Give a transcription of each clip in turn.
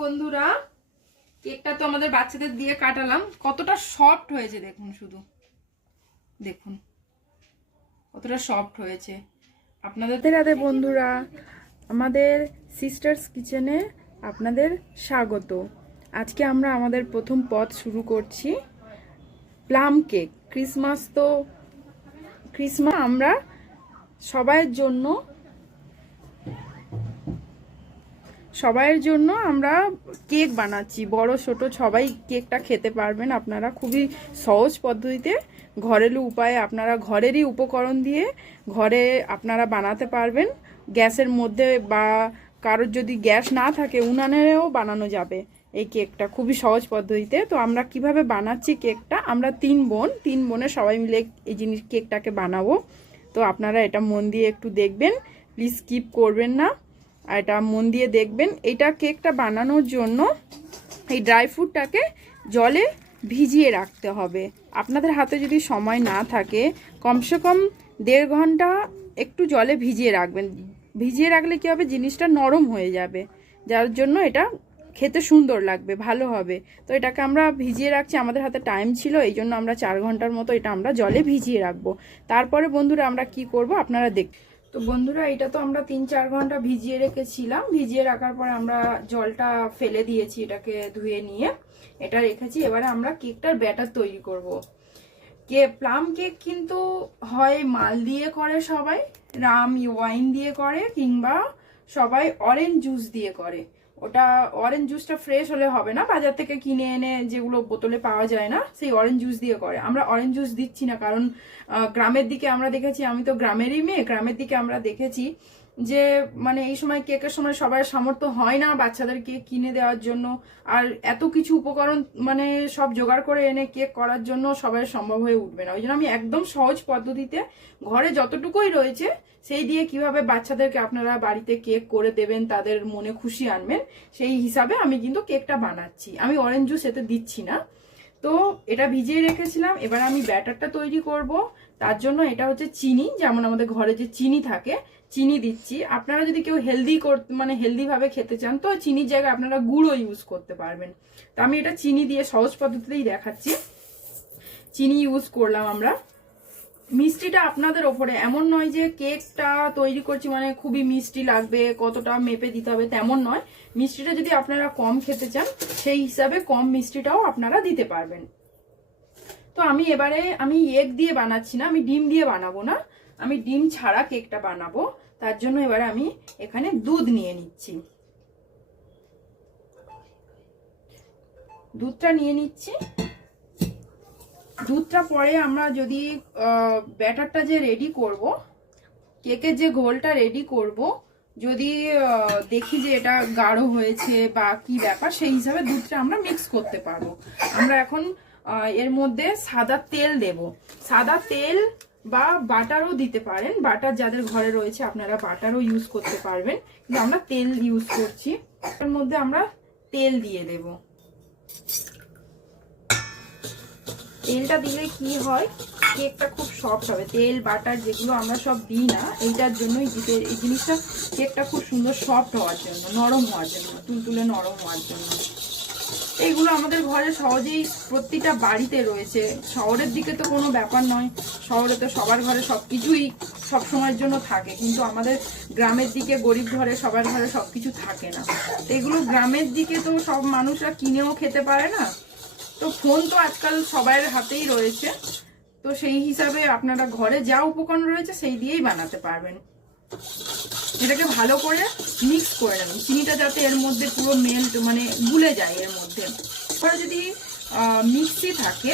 বন্ধুরা, কেকটা তো আমাদের বাচ্চাদের দিয়ে কাটালাম। কতটা সফট হয়েছে দেখুন, শুধু দেখুন কতটা সফট হয়েছে। আপনাদের রাধে বন্ধুরা, আমাদের সিস্টার্স কিচেনে আপনাদের স্বাগত। আজকে আমরা আমাদের প্রথম পথ শুরু করছি প্লাম কেক। ক্রিসমাস আমরা সবাইয়ের জন্য আমরা কেক বানাচ্ছি। বড় ছোট সবাই কেকটা খেতে পারবেন। আপনারা খুবই সহজ পদ্ধতিতে ঘরেলু উপায়ে আপনারা ঘরেরই উপকরণ দিয়ে ঘরে আপনারা বানাতে পারবেন। গ্যাসের মধ্যে বা কারোর যদি গ্যাস না থাকে উনানেও বানানো যাবে এই কেকটা খুবই সহজ পদ্ধতিতে। তো আমরা কিভাবে বানাচ্ছি কেকটা, আমরা তিন বোনে সবাই মিলে এই কেকটাকে বানাবো। তো আপনারা এটা মন দিয়ে একটু দেখবেন, প্লিজ স্কিপ করবেন না, আর এটা মন দিয়ে দেখবেন। এটা কেকটা বানানোর জন্য এই ড্রাই ফ্রুটটাকে জলে ভিজিয়ে রাখতে হবে। আপনাদের হাতে যদি সময় না থাকে কমসে কম 1.5 ঘন্টা একটু জলে ভিজিয়ে রাখবেন। ভিজিয়ে রাখলে কী হবে, জিনিসটা নরম হয়ে যাবে, যার জন্য এটা খেতে সুন্দর লাগবে, ভালো হবে। তো এটাকে আমরা ভিজিয়ে রাখছি, আমাদের হাতে টাইম ছিল, এই জন্য আমরা 4 ঘন্টার মতো এটা আমরা জলে ভিজিয়ে রাখবো। তারপরে বন্ধুরা আমরা কি করব আপনারা দেখ। তো বন্ধুরা, এটা তো আমরা 3-4 ঘন্টা ভিজিয়ে রেখেছিলাম। ভিজিয়ে রাখার পর আমরা জলটা ফেলে দিয়েছি, এটাকে ধুয়ে নিয়ে এটা রেখেছি। এবারে আমরা কেকটার ব্যাটার তৈরি করব। প্লাম কেক কিন্তু হয় মাল দিয়ে করে, সবাই রাম ওয়াইন দিয়ে করে, কিংবা সবাই অরেঞ্জ জুস দিয়ে করে। ওটা অরেঞ্জ জুসটা ফ্রেশ হলে হবে না, বাজার থেকে কিনে এনে যেগুলো বোতলে পাওয়া যায় না সেই অরেঞ্জ জুস দিয়ে করে। আমরা অরেঞ্জ জুস দিচ্ছি না, কারণ গ্রামের দিকে আমরা দেখেছি, আমি তো গ্রামেরই মেয়ে, গ্রামের দিকে আমরা দেখেছি যে মানে এই সময় কেকের সময় সবার সামর্থ্য হয় না বাচ্চাদেরকে কিনে দেওয়ার জন্য, আর এত কিছু উপকরণ মানে সব জোগাড় করে এনে কেক করার জন্য সবাই সম্ভব হয়ে উঠবে না। ওই জন্য আমি একদম সহজ পদ্ধতিতে ঘরে যতটুকুই রয়েছে সেই দিয়ে কিভাবে বাচ্চাদেরকে আপনারা বাড়িতে কেক করে দেবেন, তাদের মনে খুশি আনবেন, সেই হিসাবে আমি কিন্তু কেকটা বানাচ্ছি। আমি অরেঞ্জ জুস এতে দিচ্ছি না। তো এটা ভিজিয়ে রেখেছিলাম, এবার আমি ব্যাটারটা তৈরি করব। তার জন্য এটা হচ্ছে চিনি, যেমন আমাদের ঘরে যে চিনি থাকে চিনি দিচ্ছি। আপনারা যদি কেউ হেলদি ভাবে খেতে চান তো চিনির জায়গায় আপনারা গুঁড়ো ইউজ করতে পারবেন। তো আমি এটা চিনি দিয়ে সহজ পদ্ধতিতেই দেখাচ্ছি। চিনি ইউজ করলাম আমরা। মিষ্টিটা আপনাদের ওপরে, এমন নয় যে কেকটা তৈরি করছি মানে খুবই মিষ্টি লাগবে, কতটা মেপে দিতে হবে তেমন নয়। মিষ্টিটা যদি আপনারা কম খেতে চান সেই হিসাবে কম মিষ্টিটাও আপনারা দিতে পারবেন। তো আমি এগ দিয়ে বানাচ্ছি না, আমি ডিম দিয়ে বানাবো না, আমি ডিম ছাড়া কেকটা বানাবো। তার জন্য এবারে আমি এখানে দুধ নিয়ে নিচ্ছি। দুধটা নিয়ে নিচ্ছি। দুধটা পরে আমরা যদি ব্যাটারটা যে রেডি করব, কেকের যে ঘোলটা রেডি করব, যদি দেখি যে এটা গাঢ় হয়েছে বা কি ব্যাপার, সেই হিসাবে দুধটা আমরা মিক্স করতে পারবো। আমরা এখন এর মধ্যে সাদা তেল দেব। সাদা তেল বা বাটারও দিতে পারেন, বাটার যাদের ঘরে রয়েছে আপনারা বাটারও ইউজ করতে পারবেন, কিন্তু আমরা তেল ইউজ করছি। এর মধ্যে আমরা তেল দিয়ে দেব। তেলটা দিলে কি হয়, কেকটা খুব সফট হবে। তেল বাটার যেগুলো আমরা সব দিই না, এইটার জন্যই এই জিনিসটা কেকটা খুব সুন্দর সফট হওয়ার জন্য, নরম হওয়ার জন্য, তুলতুলে নরম হওয়ার জন্য। এইগুলো আমাদের ঘরে সহজেই প্রতিটা বাড়িতে রয়েছে। শহরের দিকে তো কোনো ব্যাপার নয়, শহরে তো সবার ঘরে সবকিছুই সব সময়ের জন্য থাকে, কিন্তু আমাদের গ্রামের দিকে গরিব ঘরে সবার ঘরে সবকিছু থাকে না। এগুলো গ্রামের দিকে তো সব মানুষরা কিনেও খেতে পারে না। তো ফোন তো আজকাল সবার হাতেই রয়েছে, তো সেই হিসাবে আপনারা ঘরে যা উপকরণ রয়েছে সেই দিয়েই বানাতে পারবেন। এটাকে ভালো করে মিক্স করে নেবেন, চিনিটা যাতে এর মধ্যে পুরো মেল্ট মানে গুলে যায় এর মধ্যে। পরে যদি মিক্সি থাকে,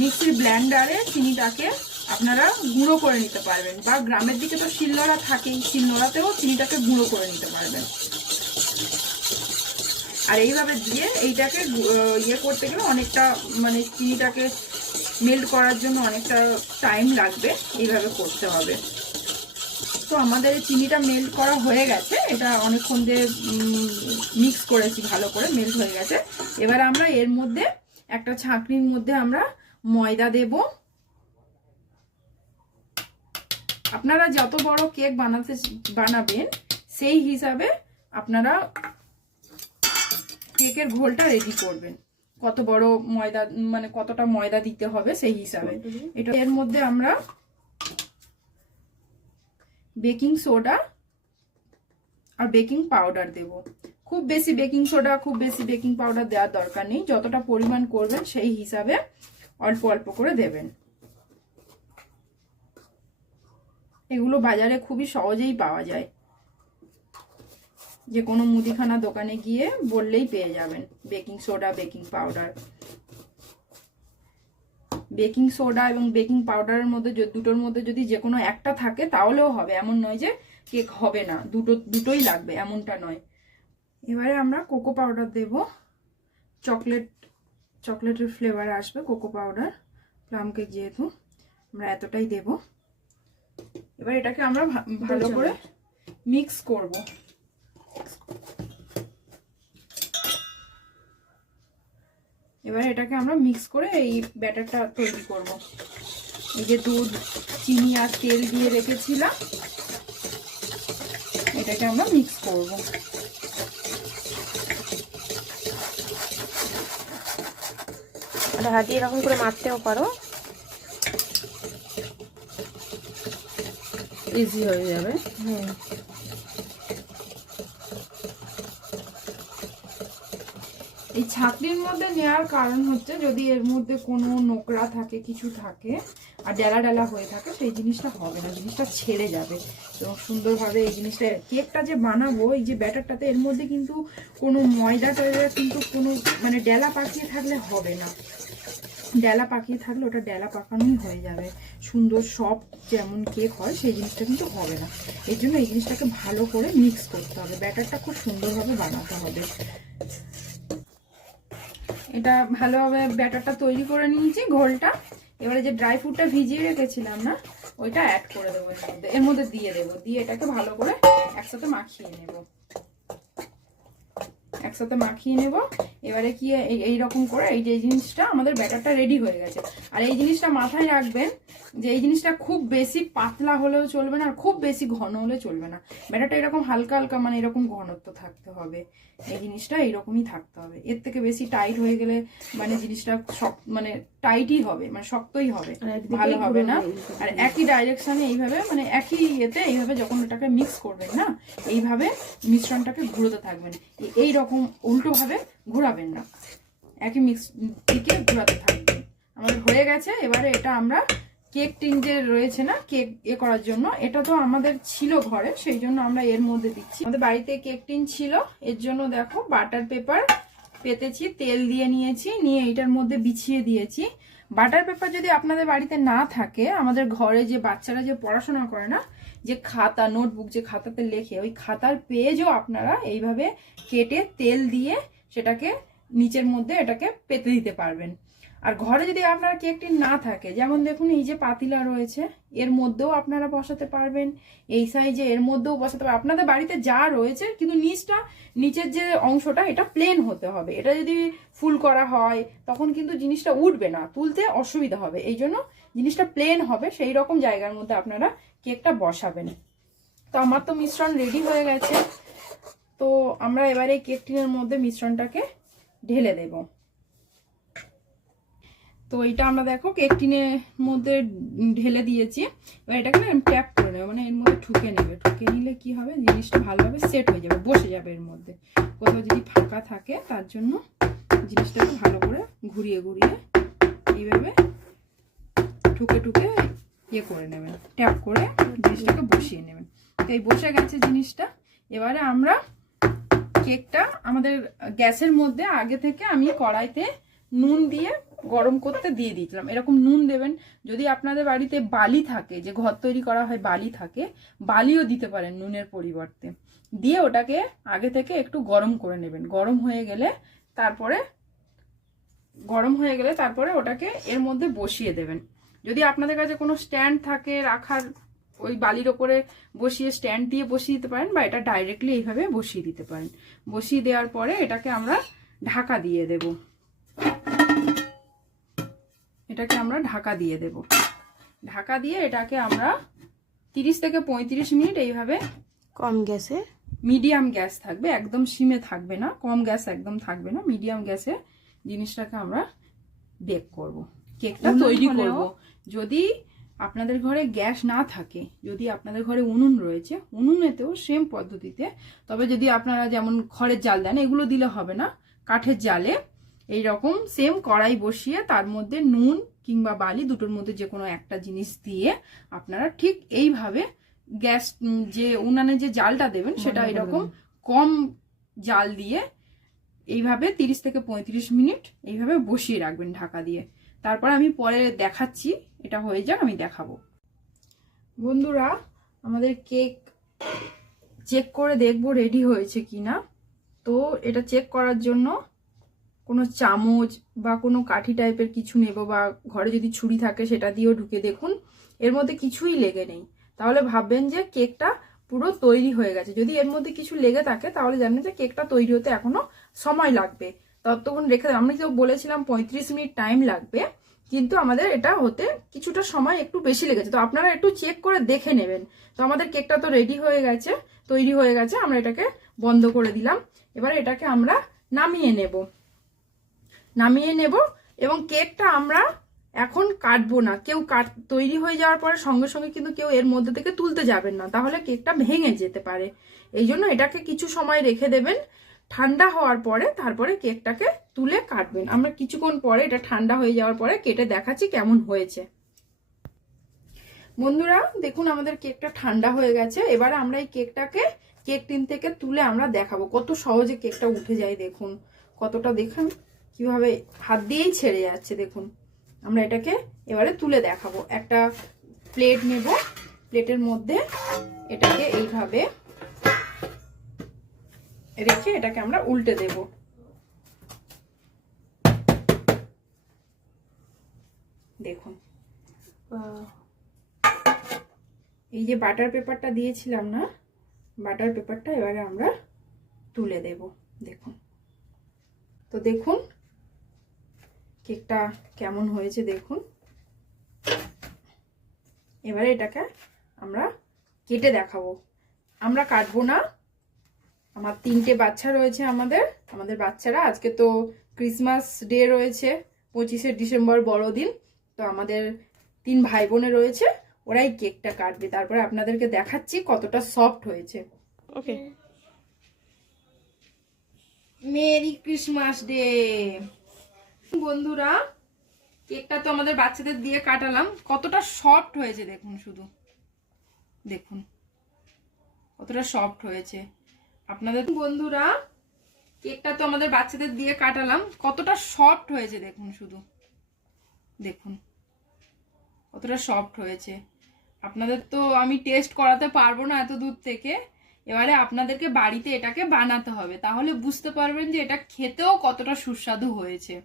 মিক্সির ব্লেন্ডারে চিনিটাকে আপনারা গুঁড়ো করে নিতে পারবেন, বা গ্রামের দিকে তো শিলনোড়া থাকেই, শিলনোড়াতেও চিনিটাকে গুঁড়ো করে নিতে পারবেন। আর এইভাবে দিয়ে এইটাকে করতে গেলে অনেকটা মানে চিনিটাকে মেল্ট করার জন্য অনেকটা টাইম লাগবে, এইভাবে করতে হবে। তো আমাদের চিনিটা মেল্ট করা হয়ে গেছে, এটা অনেকক্ষণ যে মিক্স করেছি ভালো করে মেল্ট হয়ে গেছে। এবার আমরা এর মধ্যে একটা ছাঁকনির মধ্যে আমরা ময়দা দেব। আপনারা যত বড় কেক বানাবেন সেই হিসাবে আপনারা কেকের ঘোলটা রেডি করবেন। কত বড় ময়দা, মানে কতটা ময়দা দিতে হবে সেই হিসাবে। এটা এর মধ্যে আমরা বেকিং সোডা আর বেকিং পাউডার দেব। খুব বেশি বেকিং সোডা, খুব বেশি বেকিং পাউডার দেওয়ার দরকার নেই, যতটা পরিমাণ করবেন সেই হিসাবে অল্প অল্প করে দেবেন। এগুলো বাজারে খুবই সহজেই পাওয়া যায়, যে কোনো মুদিখানা দোকানে গিয়ে বললেই পেয়ে যাবেন baking soda, baking powder. Baking soda এবং বেকিং পাউডারের মধ্যে দুটোর মধ্যে যদি যে কোনো একটা থাকে তাহলেও হবে, এমন নয় যে কেক হবে না, দুটোই লাগবে এমনটা নয়। এবারে আমরা কোকো পাউডার দেব, চকলেটের ফ্লেভার আসবে কোকো পাউডার, প্লাম কেক যেহেতু, আমরা এতটাই দেব। এবার এটাকে আমরা ভালো করে মিক্স করব। এবার এটাকে আমরা মিক্স করে এই ব্যাটারটা তৈরি করব। এই যে দুধ, চিনি আর তেল দিয়ে রেখেছিলাম, এটাকে আমরা মিক্স করব। হাত দিয়ে এরকম করে মারতেও পারো, ইজি হয়ে যাবে। এই ছাঁকনির মধ্যে নেওয়ার কারণ হচ্ছে যদি এর মধ্যে কোনো নোকরা থাকে, কিছু থাকে আর ডেলা ডেলা হয়ে থাকে, সেই জিনিসটা হবে না, জিনিসটা ছেড়ে যাবে এবং সুন্দরভাবে এই জিনিসটা, কেকটা যে বানাবো এই যে ব্যাটারটাতে এর মধ্যে কিন্তু কোনো ময়দা টয়দা কিন্তু কোনো মানে ডেলা পাকিয়ে থাকলে হবে না। ডেলা পাকিয়ে থাকলে ওটা ডেলা পাকানোই হয়ে যাবে, সুন্দর সফট যেমন কেক হয় সেই জিনিসটা কিন্তু হবে না। এই জন্য এই জিনিসটাকে ভালো করে মিক্স করতে হবে, ব্যাটারটা খুব সুন্দরভাবে বানাতে হবে। এটা ভালোভাবে ব্যাটারটা তৈরি করে নিয়েছি, ঘোলটা। এবারে যে ড্রাই ফ্রুটটা ভিজিয়ে রেখেছিলাম না, ওইটা অ্যাড করে দেবো এর মধ্যে দিয়ে দেবো, দিয়ে এটাকে ভালো করে একসাথে মাখিয়ে নেব। এবারে কি এইরকম করে এই যে জিনিসটা আমাদের ব্যাটারটা রেডি হয়ে গেছে। আর এই জিনিসটা মাথায় রাখবেন যে এই জিনিসটা খুব বেশি পাতলা হলেও চলবে না আর খুব বেশি ঘন হলে চলবে না, ব্যাটারটা এরকম হালকা হালকা মানে এরকম ঘনত্ব থাকতে হবে, এই জিনিসটা এইরকমই থাকতে হবে। এর থেকে বেশি টাইট হয়ে গেলে মানে জিনিসটা মানে টাইটই হবে, মানে শক্তই হবে, ভালো হবে না। আর একই ডাইরেকশনে এইভাবে মানে একই ইয়েতে এইভাবে যখন ওটাকে মিক্স করবেন না, এইভাবে মিশ্রণটাকে ঘুরোতে থাকবেন, এইরকম উল্টো ভাবে ঘোরাবেন না, একই মিক্স দিকে ঘোরাতে থাকবেন। আমাদের হয়ে গেছে। এবারে এটা আমরা কেক টিন যে রয়েছে না কেক করার জন্য, এটা তো আমাদের ছিল ঘরে, সেই জন্য আমরা এর মধ্যে দিচ্ছি। আমাদের বাড়িতে কেক টিন ছিল, এর জন্য দেখো বাটার পেপার পেতেছি, তেল দিয়ে নিয়েছি, নিয়ে এটার মধ্যে বিছিয়ে দিয়েছি। বাটার পেপার যদি আপনাদের বাড়িতে না থাকে, আমাদের ঘরে যে বাচ্চারা যে পড়াশোনা করে না, যে খাতা নোটবুক যে খাতাতে লেখে, ওই খাতার পেজও আপনারা এইভাবে কেটে তেল দিয়ে সেটাকে নিচের মধ্যে এটাকে পেতে দিতে পারবেন। আর ঘরে যদি আপনার কেকটি না থাকে, যেমন দেখুন এই যে পাতিলা রয়েছে, এর মধ্যেও আপনারা বসাতে পারবেন, এই সাইজে এর মধ্যেও বসাতে পারবেন, আপনাদের বাড়িতে যা রয়েছে। কিন্তু নিচের যে অংশটা এটা প্লেন হতে হবে, এটা যদি ফুল করা হয় তখন কিন্তু জিনিসটা উঠবে না, তুলতে অসুবিধা হবে, এই জন্য জিনিসটা প্লেন হবে, সেই রকম জায়গার মধ্যে আপনারা কেকটা বসাবেন। তো আমার তো মিশ্রণ রেডি হয়ে গেছে, তো আমরা এবারে কেক টিনের মধ্যে মিশ্রণটাকে ঢেলে দেব। তো এটা আমরা দেখো কেক টিনের মধ্যে ঢেলে দিয়েছি। এবার এটাকে না ট্যাপ করে নেবে, মানে এর মধ্যে ঠুকে নেবে, ঠুকে নিলে কি হবে জিনিসটা ভালোভাবে সেট হয়ে যাবে, বসে যাবে এর মধ্যে। কোথাও যদি ফাঁকা থাকে তার জন্য জিনিসটাকে ভালো করে ঘুরিয়ে ঘুরিয়ে এইভাবে ঠুকে ঠুকে ইয়ে করে নেবেন, ট্যাপ করে জিনিসটাকে বসিয়ে নেবেন। তো এই বসে গেছে জিনিসটা। এবারে আমরা কেকটা আমাদের গ্যাসের মধ্যে আগে থেকে আমি কড়াইতে নুন দিয়ে গরম করতে দিয়ে দিয়েছিলাম। এরকম নুন দেবেন। যদি আপনাদের বাড়িতে বালি থাকে, যে ঘর তৈরি করা হয় বালি থাকে, বালিও দিতে পারেন নুনের পরিবর্তে। দিয়ে ওটাকে আগে থেকে একটু গরম করে নেবেন। গরম হয়ে গেলে তারপরে ওটাকে এর মধ্যে বসিয়ে দেবেন। যদি আপনাদের কাছে কোনো স্ট্যান্ড থাকে রাখার, ওই বালির ওপরে বসিয়ে স্ট্যান্ড দিয়ে বসিয়ে দিতে পারেন, বা এটা ডাইরেক্টলি এইভাবে বসিয়ে দিতে পারেন। বসিয়ে দেওয়ার পরে এটাকে আমরা ঢাকা দিয়ে দেব। ঢাকা দিয়ে এটাকে আমরা 30 থেকে 35 মিনিট এইভাবে কম গ্যাসে মিডিয়াম গ্যাস থাকবে, একদম সিমে থাকবে না, কম গ্যাস একদম থাকবে না, মিডিয়াম গ্যাসে জিনিসটাকে আমরা বেক করব, কেকটা তৈরি করব। যদি আপনাদের ঘরে গ্যাস না থাকে, যদি আপনাদের ঘরে উনুন রয়েছে, উনুনেতেও সেম পদ্ধতিতে, তবে যদি আপনারা যেমন খড়ের জাল দেন এগুলো দিলে হবে না, কাঠের জালে এই রকম সেম কড়াই বসিয়ে তার মধ্যে নুন কিংবা বালি দুটোর মধ্যে যে কোনো একটা জিনিস দিয়ে আপনারা ঠিক এইভাবে গ্যাস যে উনানে যে জালটা দেবেন সেটা এরকম কম জাল দিয়ে এইভাবে 30 থেকে 35 মিনিট এইভাবে বসিয়ে রাখবেন ঢাকা দিয়ে। তারপর আমি পরে দেখাচ্ছি, এটা হয়ে যাক আমি দেখাবো। বন্ধুরা, আমাদের কেক চেক করে দেখবো রেডি হয়েছে কিনা। তো এটা চেক করার জন্য কোনো চামচ বা কোনো কাঠি টাইপের কিছু নেব, বা ঘরে যদি ছুরি থাকে সেটা দিয়েও ঢুকে দেখুন, এর মধ্যে কিছুই লেগে নেই, তাহলে ভাববেন যে কেকটা পুরো তৈরি হয়ে গেছে। যদি এর মধ্যে কিছু লেগে থাকে তাহলে জানেন যে কেকটা তৈরি হতে এখনো সময় লাগবে, ততক্ষণ রেখে আমি তো বলেছিলাম 35 মিনিট টাইম লাগবে, কিন্তু আমাদের এটা হতে কিছুটা সময় একটু বেশি লেগেছে। তো আপনারা একটু চেক করে দেখে নেবেন। তো আমাদের কেকটা তো রেডি হয়ে গেছে, তৈরি হয়ে গেছে, আমরা এটাকে বন্ধ করে দিলাম। এবার এটাকে আমরা নামিয়ে নেব এবং কেকটা আমরা এখন কাটবো না, কেউ তৈরি হয়ে যাওয়ার পরে সঙ্গে সঙ্গে কিন্তু কেউ এর মধ্যে থেকে তুলতে যাবেন না, তাহলে কেকটা ভেঙে যেতে পারে। এই জন্য এটাকে কিছু সময় রেখে দেবেন, ঠান্ডা হওয়ার পরে তারপরে কেকটাকে তুলে কাটবেন। আমরা কিছুক্ষণ পরে এটা ঠান্ডা হয়ে যাওয়ার পরে কেটে দেখাচ্ছি কেমন হয়েছে। বন্ধুরা দেখুন, আমাদের কেকটা ঠান্ডা হয়ে গেছে। এবারে আমরা এই কেকটাকে কেক টিন থেকে তুলে আমরা দেখাবো কত সহজে কেকটা উঠে যায়। দেখুন কতটা, দেখুন কিভাবে হাত দিয়েই ছেড়ে যাচ্ছে। দেখুন আমরা এটাকে এবারে তুলে দেখাবো। একটা প্লেট নেব, প্লেটের মধ্যে এটাকে এইভাবে রেখে এটাকে আমরা উল্টে দেব। দেখুন এই যে বাটার পেপারটা দিয়েছিলাম না, বাটার পেপারটা এবারে আমরা তুলে দেব। দেখুন, তো দেখুন কেকটা কেমন হয়েছে দেখুন। এবারে এটাকে আমরা কেটে দেখাবো। আমরা কাটবো না, আমার 3টে বাচ্চা রয়েছে। আমাদের বাচ্চারা, আজকে তো ক্রিসমাস ডে রয়েছে, 25শে ডিসেম্বর বড়দিন, তো আমাদের 3 ভাই বোনে রয়েছে, ওরাই কেকটা কাটবে। তারপরে আপনাদেরকে দেখাচ্ছি কতটা সফট হয়েছে। ওকে, মেরি ক্রিসমাস ডে। বন্ধুরা, কেকটা তো আমাদের বাচ্চাদের দিয়ে কাটালাম, কতটা সফট হয়েছে দেখুন, শুধু দেখুন কতটা সফট হয়েছে আপনাদের। বন্ধুরা, কেকটা তো আমাদের বাচ্চাদের দিয়ে কাটালাম, কতটা সফট হয়েছে দেখুন, শুধু দেখুন কতটা সফট হয়েছে। আপনাদের তো আমি টেস্ট করাতে পারবো না এত দূর থেকে, এবারে আপনাদেরকে বাড়িতে এটাকে বানাতে হবে, তাহলে বুঝতে পারবেন যে এটা খেতেও কতটা সুস্বাদু হয়েছে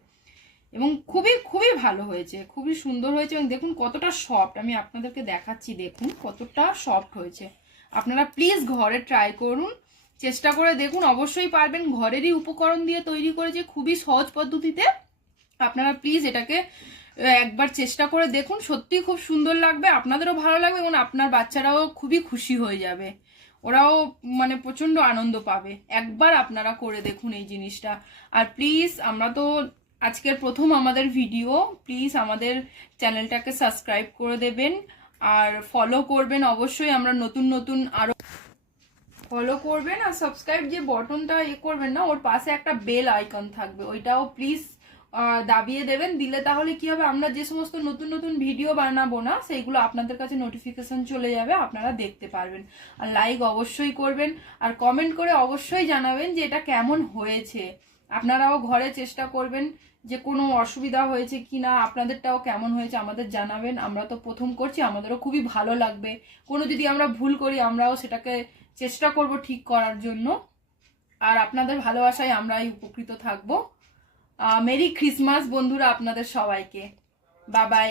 এবং খুবই খুবই ভালো হয়েছে, খুবই সুন্দর হয়েছে। এবং দেখুন কতটা সফট, আমি আপনাদেরকে দেখাচ্ছি, দেখুন কতটা সফট হয়েছে। আপনারা প্লিজ ঘরে ট্রাই করুন, চেষ্টা করে দেখুন, অবশ্যই পারবেন। ঘরেরই উপকরণ দিয়ে তৈরি করেছে, খুবই সহজ পদ্ধতিতে। আপনারা প্লিজ এটাকে একবার চেষ্টা করে দেখুন, সত্যি খুব সুন্দর লাগবে, আপনাদেরও ভালো লাগবে এবং আপনার বাচ্চারাও খুবই খুশি হয়ে যাবে, ওরাও মানে প্রচন্ড আনন্দ পাবে। একবার আপনারা করে দেখুন এই জিনিসটা। আর প্লিজ, আমরা তো আজকের প্রথম আমাদের ভিডিও, প্লিজ আমাদের চ্যানেলটাকে সাবস্ক্রাইব করে দেবেন আর ফলো করবেন অবশ্যই। আমরা নতুন নতুন আরো ফলো করবেন আর সাবস্ক্রাইব যে বটনটা করবেন না, ওর পাশে একটা বেল আইকন থাকবে, ওইটাও প্লিজ দাবিয়ে দেবেন। দিলে তাহলে কি হবে, আমরা যে সমস্ত নতুন নতুন ভিডিও বানাবো না সেইগুলো আপনাদের কাছে নোটিফিকেশন চলে যাবে, আপনারা দেখতে পারবেন। আর লাইক অবশ্যই করবেন আর কমেন্ট করে অবশ্যই জানাবেন যে এটা কেমন হয়েছে। আপনারাও ঘরে চেষ্টা করবেন, যে কোনো অসুবিধা হয়েছে কিনা, আপনাদেরটাও কেমন হয়েছে আমাদের জানাবেন। আমরা তো প্রথম করছি, আমাদেরও খুবই ভালো লাগবে। কোনো যদি আমরা ভুল করি আমরাও সেটাকে চেষ্টা করব ঠিক করার জন্য। আর আপনাদের ভালোবাসায় আমরাই উপকৃত থাকবো। মেরি ক্রিসমাস বন্ধুরা আপনাদের সবাইকে, বাই বাই।